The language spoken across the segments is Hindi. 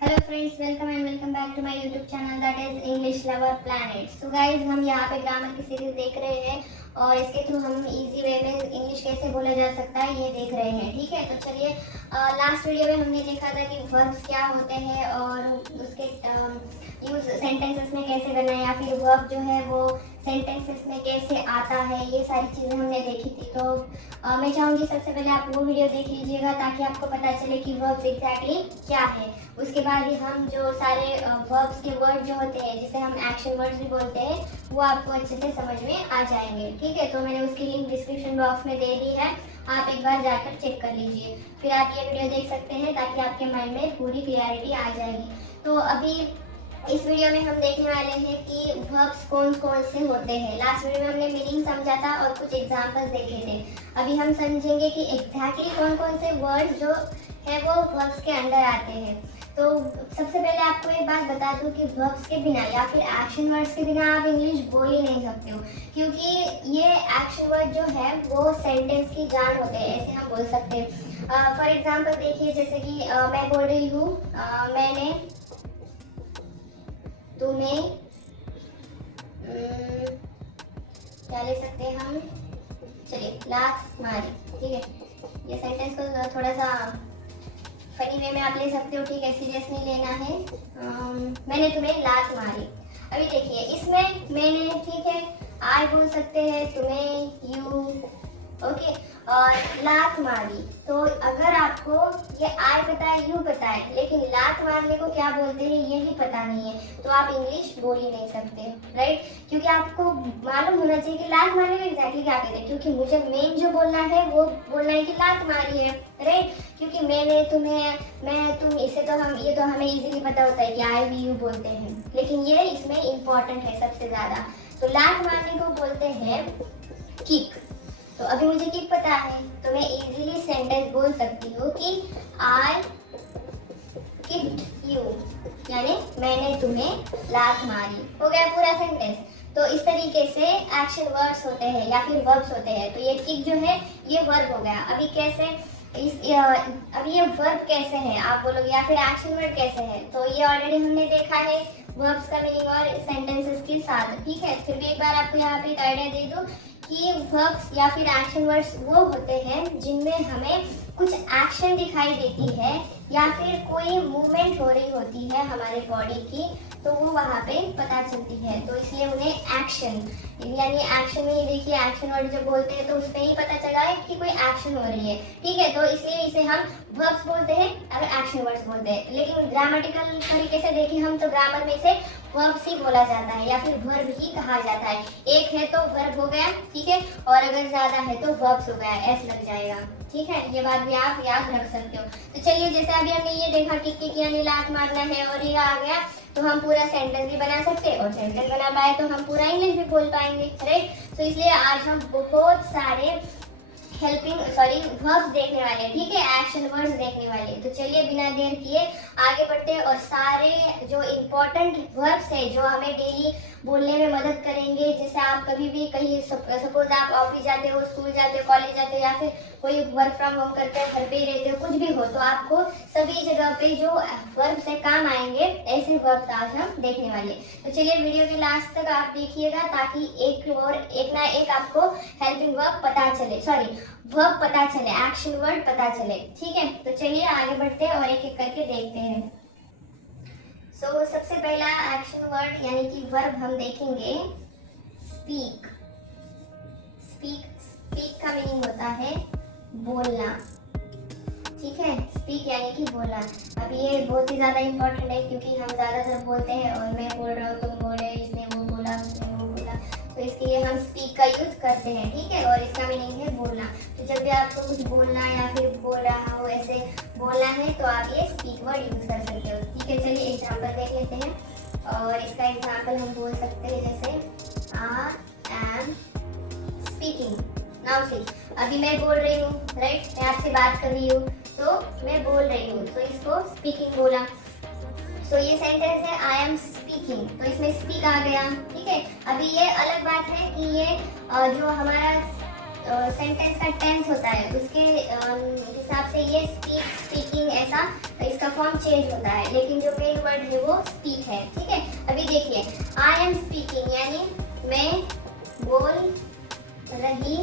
Hello friends, welcome back to my YouTube channel that is English lover planet. So guys, हम यहाँ पे ग्रामर की सीरीज देख रहे हैं और इसके थ्रू हम इजी वे में इंग्लिश कैसे बोला जा सकता है ये देख रहे हैं। ठीक है, तो चलिए लास्ट वीडियो में हमने देखा था कि वर्ब्स क्या होते हैं और उसके यूज सेंटेंसेस में कैसे करना है या फिर वर्ब जो है वो सेंटेंसेस में कैसे आता है, ये सारी चीज़ें हमने देखी थी। तो मैं चाहूँगी सबसे पहले आप वो वीडियो देख लीजिएगा ताकि आपको पता चले कि वर्ब्स एग्जैक्टली क्या है। उसके बाद ही हम जो सारे वर्ब्स के वर्ड जो होते हैं जिसे हम एक्शन वर्ड्स भी बोलते हैं वो आपको अच्छे से समझ में आ जाएंगे। ठीक है, तो मैंने उसकी लिंक डिस्क्रिप्शन बॉक्स में दे दी है, आप एक बार जाकर चेक कर लीजिए, फिर आप ये वीडियो देख सकते हैं ताकि आपके माइंड में पूरी क्लियरिटी आ जाएगी। तो अभी इस वीडियो में हम देखने वाले हैं कि वर्ब्स कौन कौन से होते हैं। लास्ट वीडियो में हमने मीनिंग समझा था और कुछ एग्जांपल्स देखे थे। अभी हम समझेंगे कि एग्जैक्टली कौन कौन से वर्ड्स जो है वो वर्ब्स के अंडर आते हैं। तो सबसे पहले आपको ये बात बता दूं कि वर्ब्स के बिना या फिर एक्शन वर्ड्स के बिना आप इंग्लिश बोल ही नहीं सकते हो, क्योंकि ये एक्शन वर्ड जो है वो सेंटेंस की जान होते हैं, ऐसे हम बोल सकते हैं। फॉर एग्जांपल देखिए, जैसे कि मैं बोल रही हूँ मैंने तुम्हें क्या ले सकते हैं हम, चलिए लात मारी। ठीक है, ये सेंटेंस को थोड़ा सा फनी वे में आप ले सकते हो। ठीक है, सीरियस नहीं लेना है। मैंने तुम्हें लात मारी। अभी देखिए इसमें मैंने, ठीक है, आई बोल सकते हैं, तुम्हें, यू, ओके, और लात मारी। तो अगर आपको ये आई पता है, यू पता है, लेकिन लात मारने को क्या बोलते हैं यही पता नहीं है, तो आप इंग्लिश बोल ही नहीं सकते, राइट। क्योंकि आपको मालूम होना चाहिए कि लात मारने को एग्जैक्टली क्या कहते हैं, क्योंकि मुझे मेन जो बोलना है वो बोलना है कि लात मारी है, राइट। क्योंकि मैंने, तुम्हें, मैं, तुम, इसे तो हम, ये तो हमें इजीली पता होता है कि आई वी यू बोलते हैं, लेकिन ये इसमें इम्पोर्टेंट है सबसे ज्यादा। तो लात मारने को बोलते हैं किक। तो अभी मुझे किक पता है तो मैं इजीली सेंटेंस बोल सकती हूँ कि आई किक्ड यू, यानी मैंने तुम्हें लात मारी। हो गया पूरा सेंटेंस। तो इस तरीके से एक्शन वर्ड्स होते हैं या फिर वर्ब्स होते हैं। तो ये किक जो है ये वर्ब हो गया। अभी कैसे अभी ये वर्ब कैसे है आप बोलोगे, या फिर एक्शन वर्ड कैसे है, तो ये ऑलरेडी हमने देखा है वर्ब्स का मीनिंग और सेंटेंसेस के साथ। ठीक है, फिर भी एक बार आपको यहाँ पे एक आइडिया दे दूँ कि वर्ब्स या फिर एक्शन वर्ड्स वो होते हैं जिनमें हमें कुछ एक्शन दिखाई देती है या फिर कोई मूवमेंट हो रही होती है हमारे बॉडी की, तो वो वहाँ पे पता चलती है, तो इसलिए उन्हें एक्शन, यानी एक्शन में, ये देखिए एक्शन वर्ड जब बोलते हैं तो उसमें ही पता चला है कि कोई एक्शन हो रही है। ठीक है, तो इसलिए इसे हम वर्ब्स बोलते हैं और एक्शन वर्ड्स बोलते हैं। लेकिन ग्रामेटिकल तरीके से देखें हम तो ग्रामर में इसे वर्ब्स ही बोला जाता है या फिर वर्ब ही कहा जाता है। एक है तो वर्ब हो गया, ठीक है, और अगर ज्यादा है तो वर्ब्स हो गया, एस लग जाएगा। ठीक है, ये बात भी आप याद रख सकते हो। तो चलिए, जैसे अभी हमने ये देखा कि किक यानी लात मारना है और ये आ गया, तो हम पूरा सेंटेंस भी बना सकते हैं और सेंटेंस बना पाए तो हम पूरा इंग्लिश भी बोल पाएंगे, राइट। तो इसलिए आज हम बहुत सारे वर्ब्स देखने वाले हैं, ठीक है, एक्शन वर्ड्स देखने वाले हैं। तो चलिए बिना देर किए आगे बढ़ते हैं और सारे जो इम्पोर्टेंट वर्ब्स है जो हमें डेली बोलने में मदद करेंगे, जैसे आप कभी भी कहीं, सपोज आप ऑफिस जाते हो, स्कूल जाते हो, कॉलेज जाते हो, या फिर कोई वर्क फ्रॉम होम करते हो, घर पे ही रहते हो, कुछ भी हो, तो आपको सभी जगह पे जो वर्ब्स है काम आएंगे, ऐसे वर्ब्स आज हम देखने वाले। तो चलिए वीडियो के लास्ट तक आप देखिएगा ताकि एक ना एक आपको हेल्पिंग वर्ब पता चले, सॉरी वर्ब पता चले, एक्शन वर्ड पता चले। ठीक है, तो चलिए आगे बढ़ते हैं और एक एक करके देखते हैं। सबसे पहला एक्शन वर्ड यानी कि वर्ब हम देखेंगे स्पीक। स्पीक का मीनिंग होता है बोलना। ठीक है, स्पीक यानी कि बोलना। अब ये बहुत ही ज़्यादा इम्पोर्टेंट है क्योंकि हम ज़्यादातर बोलते हैं और मैं बोल रहा हूँ, तुम बोल रहे हो, इसने वो बोला, उसने वो बोला, तो इसके लिए हम स्पीक का यूज करते हैं। ठीक है, और इसका मीनिंग है बोलना। तो जब भी आपको कुछ बोलना या फिर बोल रहा हो, ऐसे बोलना है, तो आप ये स्पीक वर्ड यूज कर सकते हो। ठीक है, चलिए एग्जाम्पल देख लेते हैं और इसका एग्जाम्पल हम बोल सकते हैं, जैसे आई एम स्पीकिंग नाउ। सी, अभी मैं बोल रही हूँ, राइट, मैं आपसे बात कर रही हूँ तो मैं बोल रही हूँ, तो इसको स्पीकिंग बोला। तो ये सेंटेंस है आई एम स्पीकिंग, तो इसमें स्पीक आ गया। ठीक है, अभी ये अलग बात है कि ये जो हमारा सेंटेंस का टेंस होता है उसके हिसाब से ये स्पीक, स्पीकिंग ऐसा इसका फॉर्म चेंज होता है, लेकिन जो मेन वर्ड है वो स्पीक है। ठीक है, अभी देखिए आई एम स्पीकिंग यानी मैं बोल रही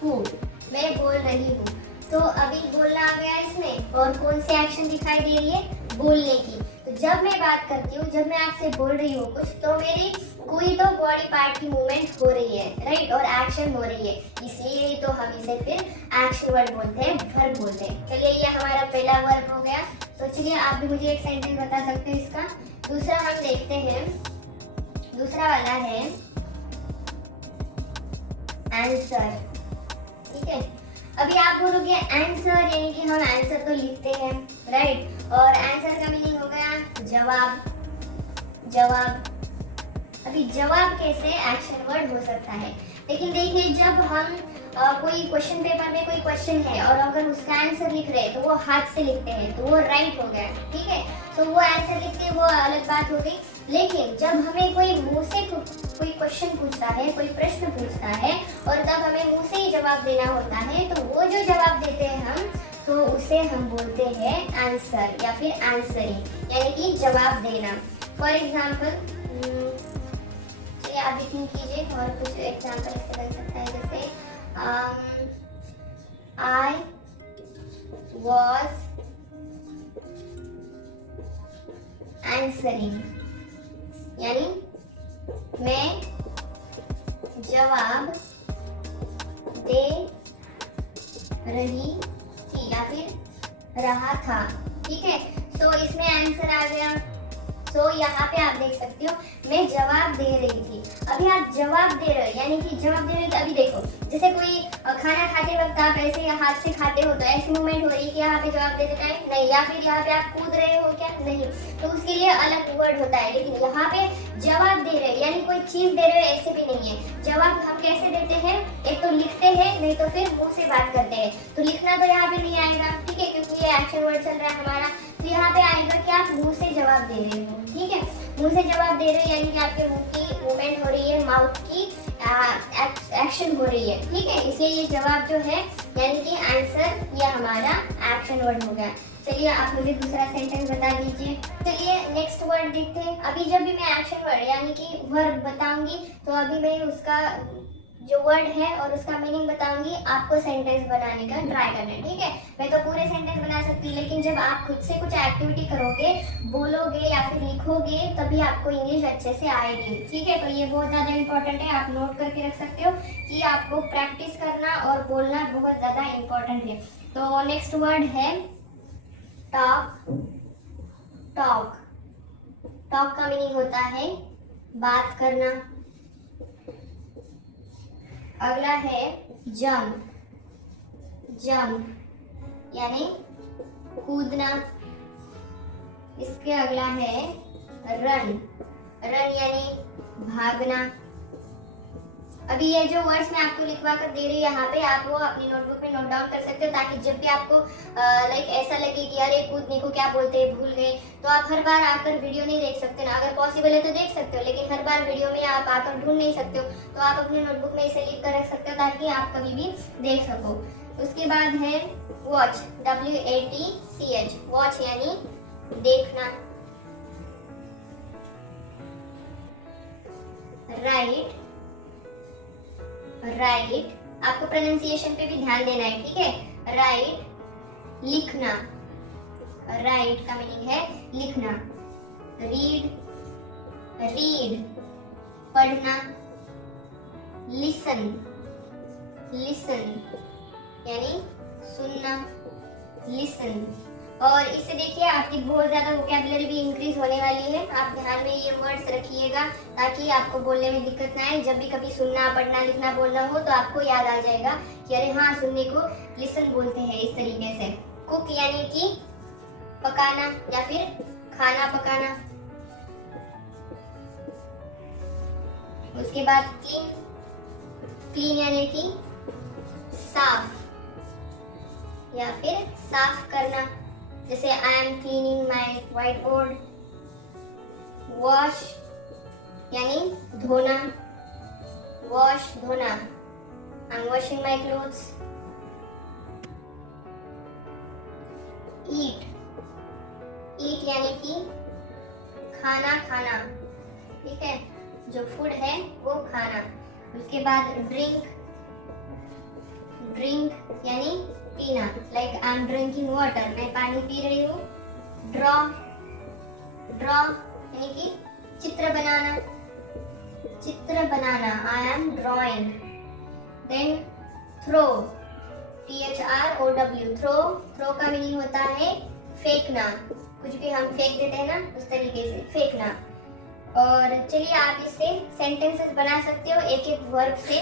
हूँ, मैं बोल रही हूँ। तो अभी बोलना आ गया इसमें, और कौन से एक्शन दिखाई दे रही है, बोलने की। तो जब मैं बात करती हूँ, जब मैं आपसे बोल रही हूँ कुछ, तो मेरी कोई तो बॉडी पार्ट की मूवमेंट हो रही है, राइट, और एक्शन हो रही है, इसलिए तो हम इसे फिर एक्शन वर्ड बोलते हैं, वर्ब बोलते हैं। चलिए ये हमारा पहला वर्ब हो गया। तो चलिए आप भी मुझे एक सेंटेंस बता सकते हो इसका। दूसरा हम देखते हैं, दूसरा वाला है आंसर। ठीक है, अभी आप बोलोगे आंसर यानी कि हम आंसर तो लिखते हैं, राइट, और आंसर का मीनिंग हो गया जवाब, जवाब। अभी जवाब कैसे एक्शन वर्ड हो सकता है, लेकिन देखिए जब हम कोई क्वेश्चन पेपर में कोई क्वेश्चन है और अगर उसका आंसर लिख रहे हैं तो वो हाथ से लिखते हैं तो वो राइट हो गया। ठीक है, तो वो आंसर लिखते हैं, वो अलग बात हो गई। लेकिन जब हमें कोई मुंह से कोई क्वेश्चन पूछता है, कोई प्रश्न पूछता है, और तब हमें मुंह से ही जवाब देना होता है, तो वो जो जवाब देते हैं हम, तो उसे हम बोलते हैं आंसर या फिर आंसरिंग, यानी कि जवाब देना। फॉर एग्जाम्पल चलिए आप भी थिंक कीजिए और कुछ एग्जाम्पल इससे बन सकता है, जैसे I was answering यानी मैं जवाब दे रही थी या फिर रहा था। ठीक है, सो इसमें आंसर आ गया। सो यहाँ पे आप देख सकते हो मैं जवाब दे रही थी। अभी आप जवाब दे रहे हो यानी कि जवाब दे रहे हो, तो अभी देखो जैसे कोई खाना खाते वक्त आप ऐसे हाथ से खाते हो तो ऐसी मूवमेंट हो रही है कि यहाँ पे जवाब दे देता है नहीं, या फिर यहाँ पे आप कूद रहे हो क्या, नहीं, तो उसके लिए अलग वर्ड होता है। लेकिन यहाँ पे जवाब दे रहे हो यानी कोई चीज दे रहे हो ऐसे भी नहीं है। जवाब हम कैसे देते हैं, एक तो लिखते हैं, नहीं तो फिर मुंह से बात करते हैं। तो लिखना तो यहाँ पे नहीं आएगा, ठीक है, क्योंकि ये एक्शन वर्ड चल रहा है हमारा। तो यहाँ पे आएगा कि आप मुंह से जवाब दे रहे हो। ठीक है, मुंह से जवाब दे रहे हो यानी कि आपके मुंह की मूवमेंट हो रही है, माउथ की एक्शन हो रही है। ठीक है, इसलिए ये जवाब जो है यानी कि आंसर, ये हमारा एक्शन वर्ड हो गया। चलिए आप मुझे दूसरा सेंटेंस बता दीजिए। चलिए नेक्स्ट वर्ड देखते हैं। अभी जब भी मैं एक्शन वर्ड यानी कि वर्ब बताऊंगी, तो अभी मैं उसका जो वर्ड है और उसका मीनिंग बताऊंगी, आपको सेंटेंस बनाने का ट्राई करना है। ठीक है, मैं तो पूरे सेंटेंस बना सकती हूँ, लेकिन जब आप खुद से कुछ एक्टिविटी करोगे, बोलोगे या फिर लिखोगे, तभी आपको इंग्लिश अच्छे से आएगी। ठीक है, तो ये बहुत ज़्यादा इंपॉर्टेंट है, आप नोट करके रख सकते हो कि आपको प्रैक्टिस करना और बोलना बहुत ज़्यादा इंपॉर्टेंट है। तो नेक्स्ट वर्ड है टॉक। टॉक, टॉक का मीनिंग होता है बात करना। अगला है जंप। जंप यानी कूदना। इसके अगला है रन। रन यानी भागना। अभी ये जो वर्ड्स मैं आपको लिखवा कर दे रही हूँ यहाँ पे, आप वो अपनी नोटबुक में नोट डाउन कर सकते हो, ताकि जब भी आपको लाइक ऐसा लगे कि अरे कूदने को क्या बोलते हैं, भूल गए, तो आप हर बार आकर वीडियो नहीं देख सकते ना। अगर पॉसिबल है तो देख सकते हो, लेकिन हर बार वीडियो में आप आकर ढूंढ नहीं सकते हो, तो आप अपने नोटबुक में इसे लिख कर रख सकते हो ताकि आप कभी भी देख सको। उसके बाद है वॉच। WATCH, वॉच यानी देखना। राइट। राइट, आपको प्रोनाउंसिएशन पे भी ध्यान देना है। ठीक है, राइट लिखना। राइट का मीनिंग है लिखना। रीड, रीड पढ़ना। लिसन, लिसन यानी सुनना। लिसन, और इससे देखिए आपकी बहुत ज़्यादा वोकैबुलरी भी इंक्रीज होने वाली है। आप ध्यान में ये वर्ड्स रखिएगा ताकि आपको बोलने में दिक्कत ना आए। जब भी कभी सुनना, पढ़ना, लिखना, बोलना हो तो आपको याद आ जाएगा कि अरे हाँ, सुनने को लिसन बोलते हैं इस तरीके से। कुक यानी कि पकाना या फिर खाना पकाना। उसके बाद क्लीन। क्लीन यानी कि साफ या फिर साफ करना, जैसे I am cleaning my white board. Wash यानी धोना। वॉश धोना। I'm washing my clothes. Eat. Eat यानी कि खाना खाना, ठीक है, जो फूड है वो खाना। उसके बाद ड्रिंक, ड्रिंक यानी पीना, like I am drinking water, मैं पानी पी रही हूँ। ड्रॉ, ड्रॉ यानी कि चित्र बनाना, चित्र बनाना, I am drawing. Then throw, THROW, throw, throw का मीनिंग होता है फेंकना, कुछ भी हम फेंक देते हैं ना, उस तरीके से फेंकना। और चलिए आप इससे सेंटेंसेस बना सकते हो एक एक वर्ब से,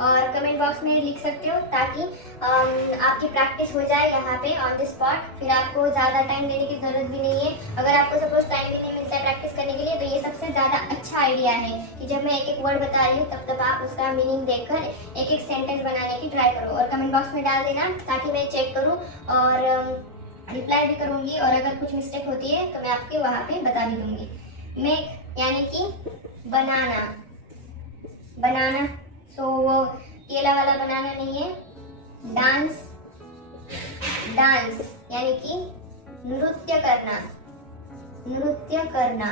और कमेंट बॉक्स में लिख सकते हो ताकि आपकी प्रैक्टिस हो जाए यहाँ पे ऑन द स्पॉट। फिर आपको ज़्यादा टाइम देने की ज़रूरत भी नहीं है। अगर आपको सपोज टाइम भी नहीं मिलता है प्रैक्टिस करने के लिए, तो ये सबसे ज़्यादा अच्छा आइडिया है कि जब मैं एक एक वर्ड बता रही हूँ तब आप उसका मीनिंग देखकर एक एक सेंटेंस बनाने की ट्राई करो, और कमेंट बॉक्स में डाल देना ताकि मैं चेक करूँ और रिप्लाई भी करूँगी, और अगर कुछ मिस्टेक होती है तो मैं आपके वहाँ पे बता भी दूँगी। मेक यानी कि बनाना, बनाना, सो वो केला वाला बनाना नहीं है। डांस, डांस यानी कि नृत्य करना, नृत्य करना।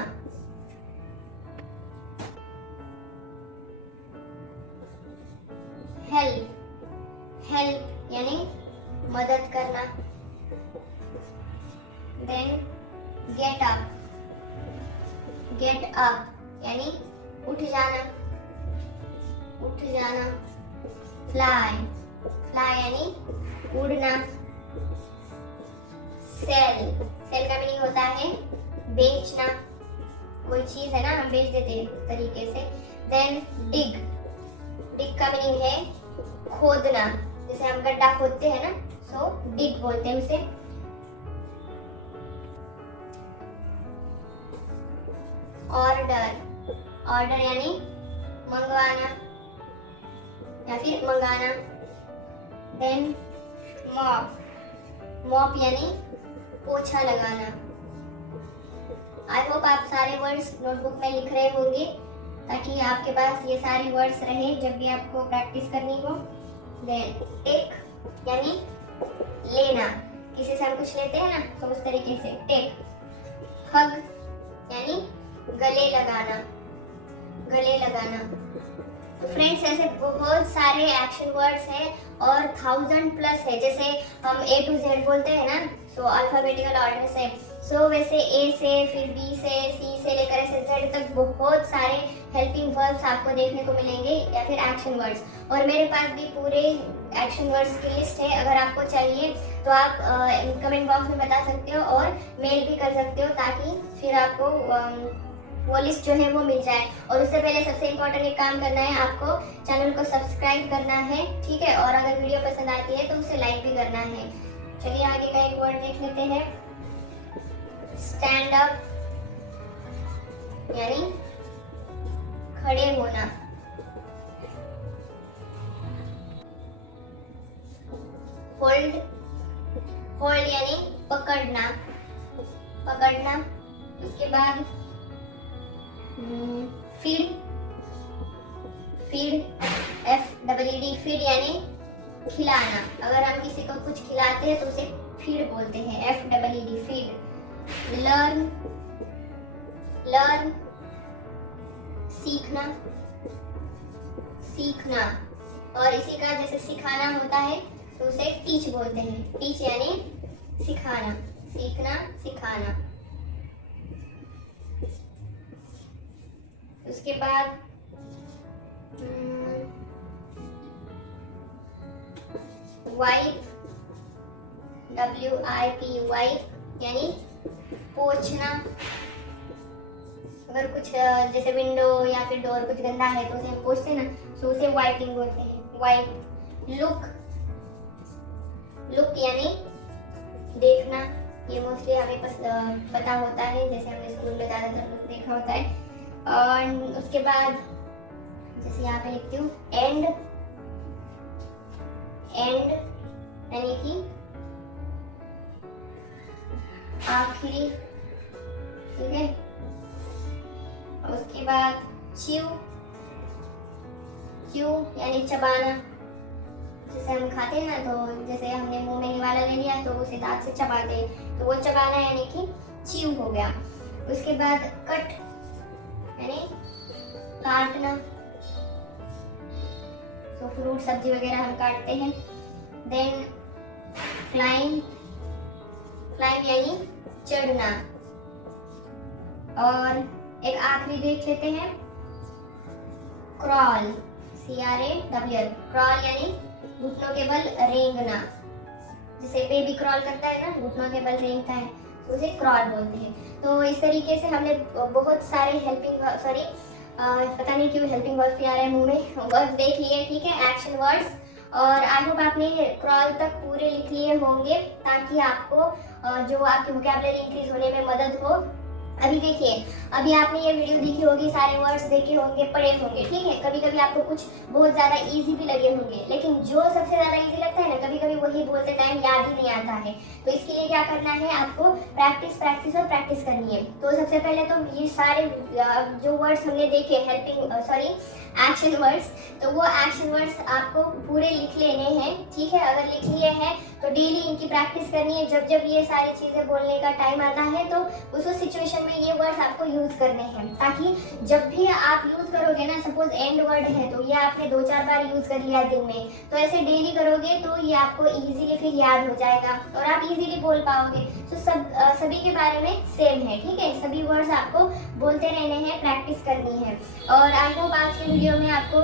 हेल्प, हेल्प यानी मदद करना। Then get up, get up यानी उठ जाना, उठ जाना। फ्लाई, फ्लाई यानी उड़ना। सेल, सेल का मीनिंग होता है बेचना, कोई चीज है ना हम बेच देते हैं इस तरीके से। देन डिग, डिग का मीनिंग है खोदना, जैसे हम गड्ढा खोदते हैं ना, सो डिग बोलते हैं उसे। ऑर्डर, ऑर्डर यानी मंगवाना या फिर मंगाना। देन मॉप, मॉप यानी पोछा लगाना। आई होप आप सारे वर्ड्स नोटबुक में लिख रहे होंगे ताकि आपके पास ये सारे वर्ड्स रहे जब भी आपको प्रैक्टिस करनी हो। देन टेक यानी लेना, किसी से हम कुछ लेते हैं ना, तो उस तरीके से टेक। हग यानी गले लगाना, गले लगाना। तो फ्रेंड्स ऐसे बहुत सारे एक्शन वर्ड्स हैं और 1000+ है। जैसे हम A to Z बोलते हैं ना, सो अल्फाबेटिकल ऑर्डर से, सो वैसे A से, फिर B से, C से लेकर ऐसे Z तक बहुत सारे हेल्पिंग वर्ब्स आपको देखने को मिलेंगे या फिर एक्शन वर्ड्स। और मेरे पास भी पूरे एक्शन वर्ड्स की लिस्ट है, अगर आपको चाहिए तो आप कमेंट बॉक्स में बता सकते हो और मेल भी कर सकते हो ताकि फिर आपको वो लिस्ट जो है वो मिल जाए। और उससे पहले सबसे इम्पोर्टेंट एक काम करना है, आपको चैनल को सब्सक्राइब करना है, ठीक है, और अगर वीडियो पसंद आती है तो उसे लाइक भी करना है। चलिए आगे का एक वर्ड देख लेते हैं। स्टैंड अप यानी खड़े होना। होल्ड, होल्ड यानी पकड़ना, पकड़ना। उसके बाद फीड, फीड, FEED, फीड यानी खिलाना। अगर हम किसी को कुछ खिलाते हैं तो उसे फीड बोलते हैं, FEED, फीड। लर्न, लर्न सीखना, सीखना। और इसी का जैसे सिखाना होता है तो उसे टीच बोलते हैं, टीच यानी सिखाना, सीखना, सिखाना। उसके बाद वाइप, WIP, वाइप यानी पोंछना। अगर कुछ जैसे विंडो या फिर डोर कुछ गंदा है तो उसे हम पोंछते हैं ना, तो उसे वाइपिंग बोलते हैं, वाइप। लुक, लुक यानी देखना। ये मोस्टली हमें पता होता है, जैसे हमने स्कूल में ज़्यादातर लुक देखा होता है। और उसके बाद जैसे यहाँ पे लिखती हूँ एंड, एंड यानी कि आखिरी, ठीक है। उसके बाद च्यू, च्यू यानी चबाना, जैसे हम खाते हैं ना, तो जैसे हमने मुंह में निवाला ले लिया तो उसे दांत से चबाते, तो वो चबाना यानी कि च्यू हो गया। उसके बाद कट यानी काटना, तो फ्रूट सब्जी वगैरह हम काटते हैं। देन क्लाइंब, क्लाइंब यानी चढ़ना। और एक आखिरी देख लेते हैं, क्रॉल, CRAWL, क्रॉल यानी घुटनों के बल रेंगना। जैसे बेबी क्रॉल करता है ना, घुटनों के बल रेंगता है, तो उसे क्रॉल बोलते हैं। तो इस तरीके से हमने बहुत सारे पता नहीं क्यों हेल्पिंग वर्ड्स भी आ रहे हैं मुंह में, वर्ड्स देख लिए, ठीक है, एक्शन वर्ड्स। और आई होप आपने क्रॉल तक पूरे लिख लिए होंगे, ताकि आपको जो आपकी वोकैबुलरी इंक्रीज होने में मदद हो। अभी देखिए, अभी आपने ये वीडियो देखी होगी, सारे वर्ड्स देखे होंगे, पढ़े होंगे, ठीक है। कभी कभी आपको कुछ बहुत ज़्यादा इजी भी लगे होंगे, लेकिन जो सबसे ज़्यादा इजी लगता है ना, कभी कभी वही बोलते टाइम याद ही नहीं आता है। तो इसके लिए क्या करना है, आपको प्रैक्टिस प्रैक्टिस और प्रैक्टिस करनी है। तो सबसे पहले तो ये सारे जो वर्ड्स हमने देखे एक्शन वर्ड्स, तो वो एक्शन वर्ड्स आपको पूरे लिख लेने हैं, ठीक है। अगर लिख लिए हैं तो डेली इनकी प्रैक्टिस करनी है। जब जब ये सारी चीज़ें बोलने का टाइम आता है तो उस सिचुएशन में ये वर्ड्स आपको यूज़ करने हैं, ताकि जब भी आप यूज़ करोगे ना, सपोज एंड वर्ड है तो ये आपने 2-4 बार यूज़ कर लिया दिन में, तो ऐसे डेली करोगे तो ये आपको इजीली फिर याद हो जाएगा और आप इजीली बोल पाओगे। तो सभी के बारे में सेम है, ठीक है। सभी वर्ड्स आपको बोलते रहने हैं, प्रैक्टिस करनी है। और आई होप आज के वीडियो में आपको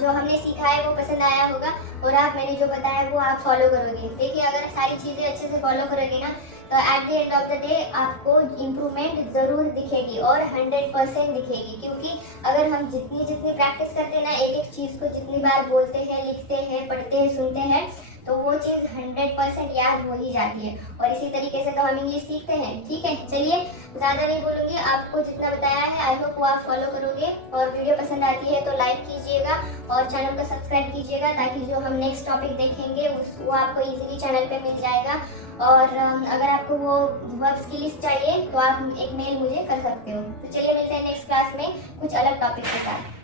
जो हमने सीखा है वो पसंद आया होगा, और आप मैंने जो बताया वो आप फॉलो करोगे। देखिए, अगर सारी चीज़ें अच्छे से फॉलो करोगे ना, तो at the end of the day आपको इम्प्रूवमेंट ज़रूर दिखेगी, और 100% दिखेगी। क्योंकि अगर हम जितनी प्रैक्टिस करते हैं ना, एक एक चीज़ को जितनी बार बोलते हैं, लिखते हैं, पढ़ते हैं, सुनते हैं, तो वो चीज़ 100% याद हो ही जाती है। और इसी तरीके से तो हम इंग्लिश सीखते हैं, ठीक है। चलिए, ज़्यादा नहीं बोलूँगी, आपको जितना बताया है आई होप वो आप फॉलो करोगे। और वीडियो पसंद आती है तो लाइक कीजिएगा और चैनल को सब्सक्राइब कीजिएगा, ताकि जो हम नेक्स्ट टॉपिक देखेंगे वो आपको ईजिली चैनल पे मिल जाएगा। और अगर आपको वो वर्ब्स की लिस्ट चाहिए तो आप एक मेल मुझे कर सकते हो। तो चलिए, मिलते हैं नेक्स्ट क्लास में कुछ अलग टॉपिक के साथ।